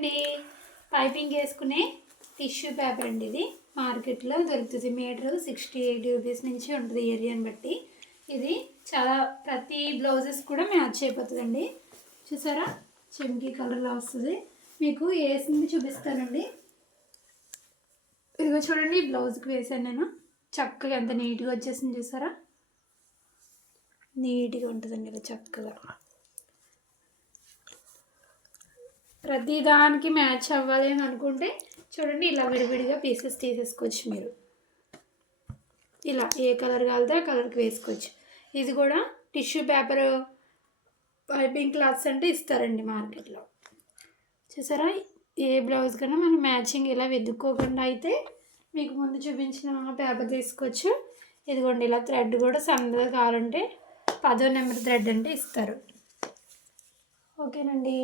అండి. పైపింగ్ వేసుకునే tissue paper అండి. ఇది మార్కెట్లో దొరుకుతుంది. మీటర్ 68 రూపీస్ నుంచి ఉంటుంది ఏరియాని బట్టి. ఇది చాలా ప్రతి బ్లౌజెస్ కూడా మ్యాచ్ అయిపోతుందండి. చూసారా, చెంకీ కలర్లో వస్తుంది. మీకు వేసింది చూపిస్తానండి. ఇదిగో చూడండి, బ్లౌజ్కి వేసాను నేను. చక్కగా ఎంత నీట్గా వచ్చేసింది చూసారా. నీట్గా ఉంటుందండి ఇది చక్కగా. ప్రతి దానికి మ్యాచ్ అవ్వాలి అని అనుకుంటే చూడండి, ఇలా విడివిడిగా పీసెస్ తీసేసుకోవచ్చు. మీరు ఇలా ఏ కలర్ కావాలితే ఆ కలర్కి వేసుకోవచ్చు. ఇది కూడా టిష్యూ పేపర్ పైపింగ్ క్లాత్స్ అంటే ఇస్తారండి మార్కెట్లో. చూసారా, ఏ బ్లౌజ్ కన్నా మనం మ్యాచింగ్ ఇలా వెతుక్కోకుండా అయితే మీకు ముందు చూపించిన పేపర్ తీసుకోవచ్చు. ఇదిగోండి, ఇలా థ్రెడ్ కూడా సన్నగా కావాలంటే 10వ నెంబర్ థ్రెడ్ అంటే ఇస్తారు. ఓకేనండి.